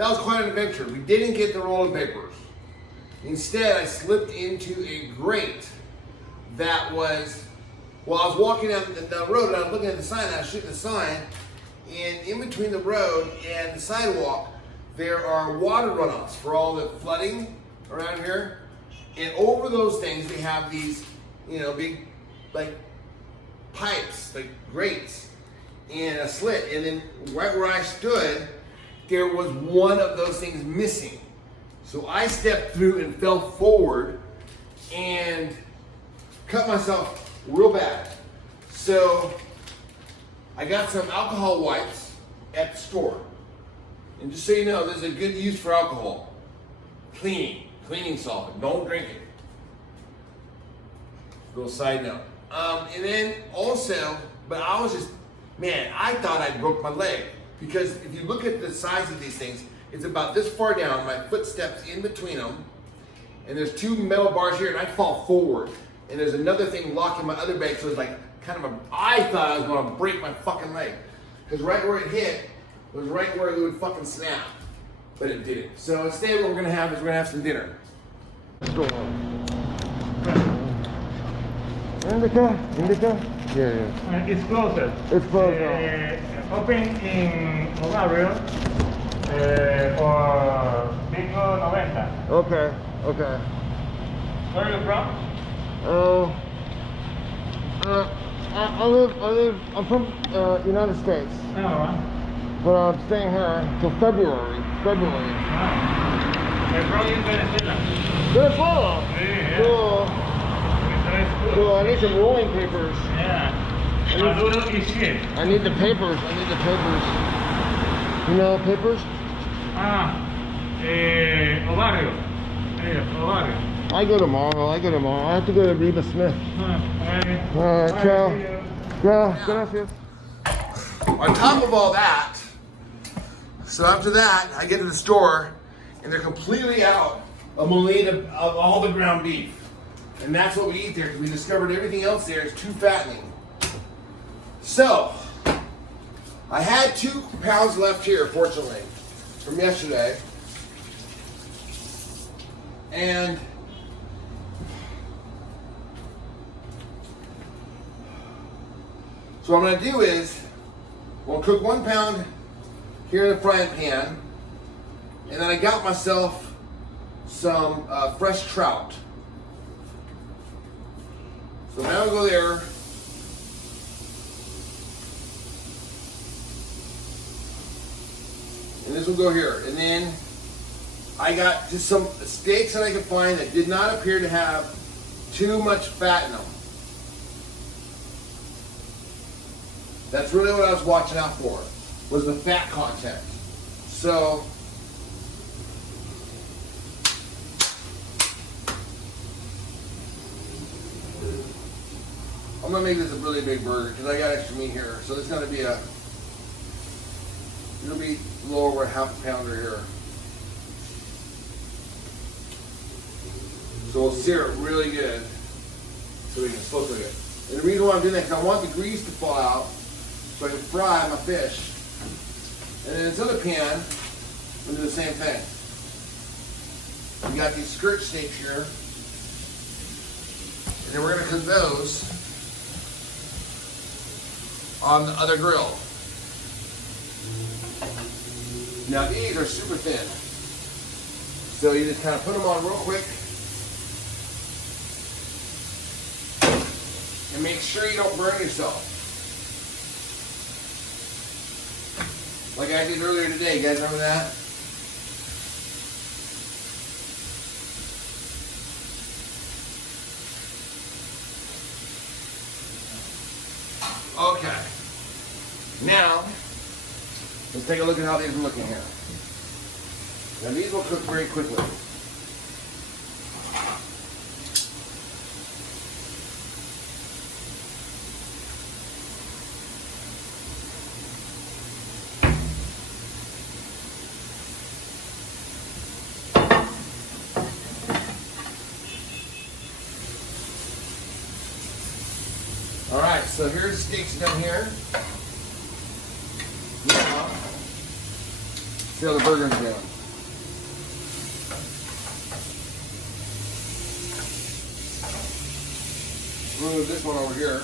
that was quite an adventure. We didn't get the rolling papers. Instead, I slipped into a grate that was, well, I was walking down the road and I was looking at the sign, and I was shooting the sign, and in between the road and the sidewalk, there are water runoffs for all the flooding around here. And over those things, we have these, big, like, pipes, like grates, and a slit. And then right where I stood, there was one of those things missing. So I stepped through and fell forward and cut myself real bad. So I got some alcohol wipes at the store. And just so you know, there's a good use for alcohol. Cleaning solvent, don't drink it. Little side note. And then also, but I was just, man, I thought I broke my leg. Because if you look at the size of these things, it's about this far down, my foot steps in between them, and there's two metal bars here, and I fall forward. And there's another thing locking my other leg, so it's like I thought I was gonna break my fucking leg. Because right where it hit was right where it would fucking snap. But it didn't. So instead what we're gonna have is we're gonna have some dinner. Indica? Yeah. It's closer. It's closer. Open in Ovario for Bingo 90. Okay. Where are you from? I'm from United States, No, but I'm staying here till February. I'm from Venezuela. Venezuela? Yeah. Cool. I need some rolling papers. Yeah. Maduro is here. I need the papers. You know papers? Ovario. Ovario. I go tomorrow. I have to go to Reba Smith. Ciao. Yeah, gracias. On top of all that, so after that, I get to the store, and they're completely out of Molina, of all the ground beef. And that's what we eat there, because we discovered everything else there is too fattening. So, I had 2 pounds left here, fortunately, from yesterday. And so what I'm gonna do is, we'll cook 1 pound here in the frying pan, and then I got myself some fresh trout. So now I'll go there. And this will go here. And then I got just some steaks that I could find that did not appear to have too much fat in them. That's really what I was watching out for, was the fat content. So I'm gonna make this a really big burger because I got extra meat here. So it's gonna be it'll be a little over a half a pounder here. So we'll sear it really good so we can slow cook it. And the reason why I'm doing that is I want the grease to fall out so I can fry my fish. And in this other pan, we'll do the same thing. We got these skirt steaks here. And then we're gonna cook those on the other grill. Now these are super thin. So you just kind of put them on real quick. And make sure you don't burn yourself. Like I did earlier today, you guys remember that? Okay. Now, let's take a look at how these are looking here. Now these will cook very quickly. Alright, so here's the steaks done here. Now, See how the burger's doing. Move this one over here.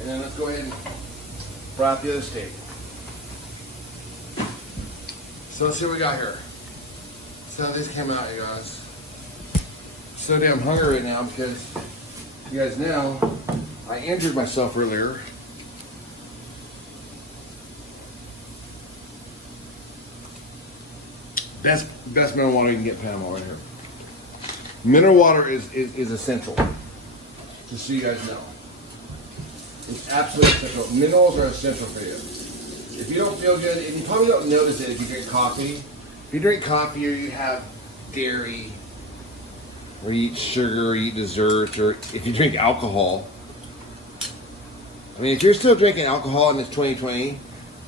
And then let's go ahead and fry out the other steak. So let's see what we got here. So this came out, you guys. So damn hungry right now because you guys know I injured myself earlier. Best mineral water you can get in Panama right here. Mineral water is essential. Just so you guys know. It's absolutely essential. Minerals are essential for you. If you don't feel good, and you probably don't notice it if you drink coffee. If you drink coffee or you have dairy, or you eat sugar, or you eat dessert, or if you drink alcohol. I mean, if you're still drinking alcohol in this 2020,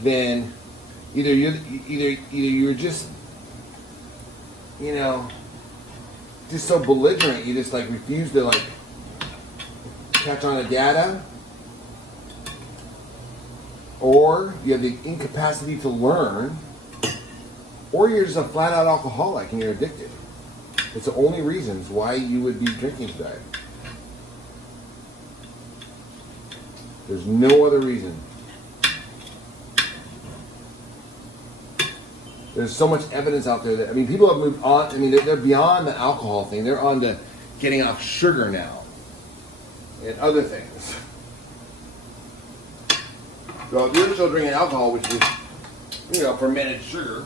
then either you're just, you know, just so belligerent, you just like refuse to like catch on to data, or you have the incapacity to learn, or you're just a flat out alcoholic and you're addicted. It's the only reasons why you would be drinking today. There's no other reason. There's so much evidence out there that, I mean, people have moved on. I mean, they're beyond the alcohol thing. They're on to getting off sugar now and other things. So if you're still drinking alcohol, which is, you know, fermented sugar,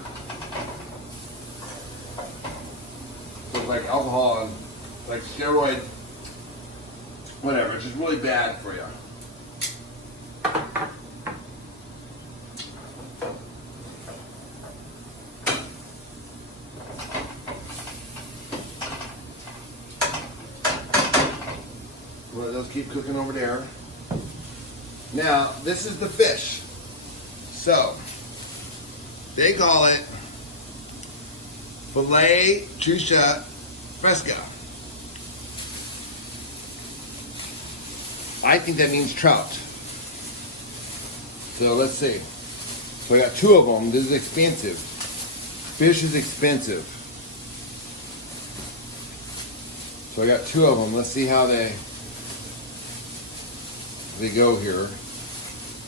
so it's like alcohol and like steroid, whatever, it's just really bad for you. Well, those keep cooking over there. Now, this is the fish. So, they call it filet trucha fresca. I think that means trout. So let's see. So I got two of them. This is expensive. Fish is expensive. So I got two of them. Let's see how they go here.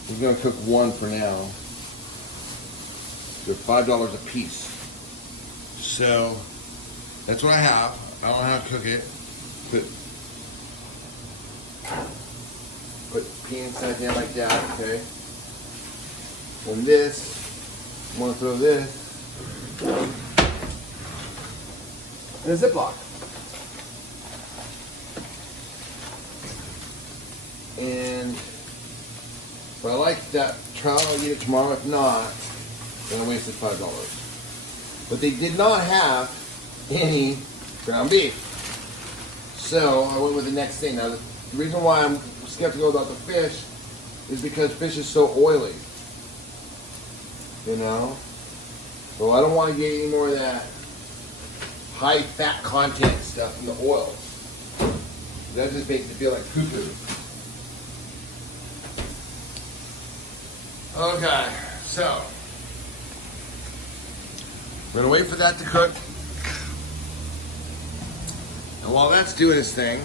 We're going to cook one for now. They're $5 a piece. So that's what I have. I don't know how to cook it. Put pea inside there like that, okay? And this, I'm going to throw this in a Ziploc. And if I like that trout, I'll eat it tomorrow. If not, then I wasted $5. But they did not have any ground beef. So I went with the next thing. Now, the reason why I'm skeptical about the fish is because fish is so oily. You know? So I don't want to get any more of that high fat content stuff in the oils. That just makes me feel like poo-poo. Okay, so I'm gonna wait for that to cook. And while that's doing its thing,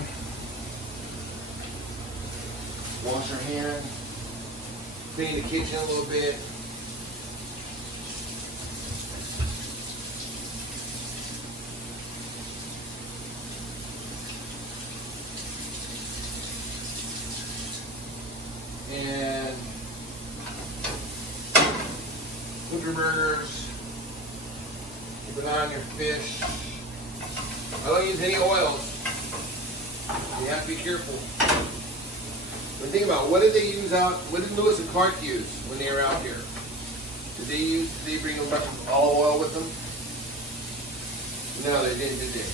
wash your hands, clean the kitchen a little bit. And cook your burgers. Keep an eye on your fish. I don't use any oils. You have to be careful. But think about, what did they use out? What did Lewis and Clark use when they were out here? Did they bring a bunch of olive oil with them? No, they didn't, did they?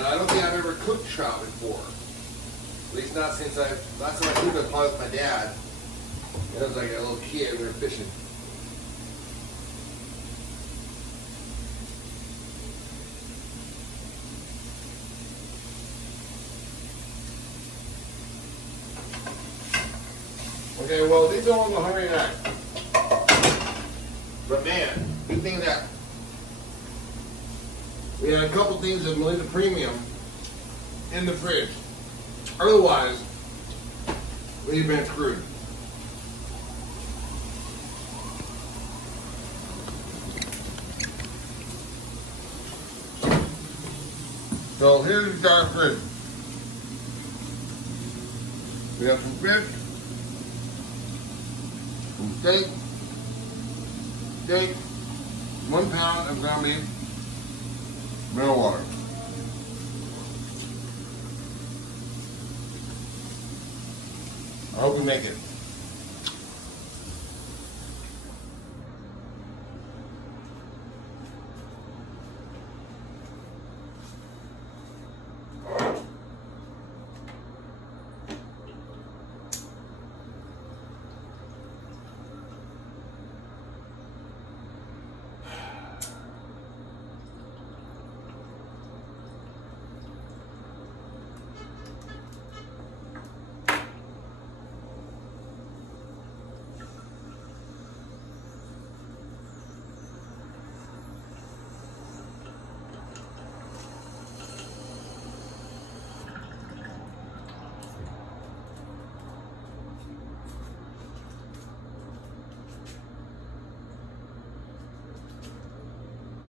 Now, I don't think I've ever cooked trout before. At least not since last time I cooked was probably with my dad. And I was like a little kid, we were fishing. Okay, well, these don't look hungry tonight. But man, good thing that we had a couple things of Melinda Premium in the fridge. Otherwise, we'd have been screwed. So here's our fridge. We have some fish, some steak, 1 pound of ground beef, mineral water. I hope we make it.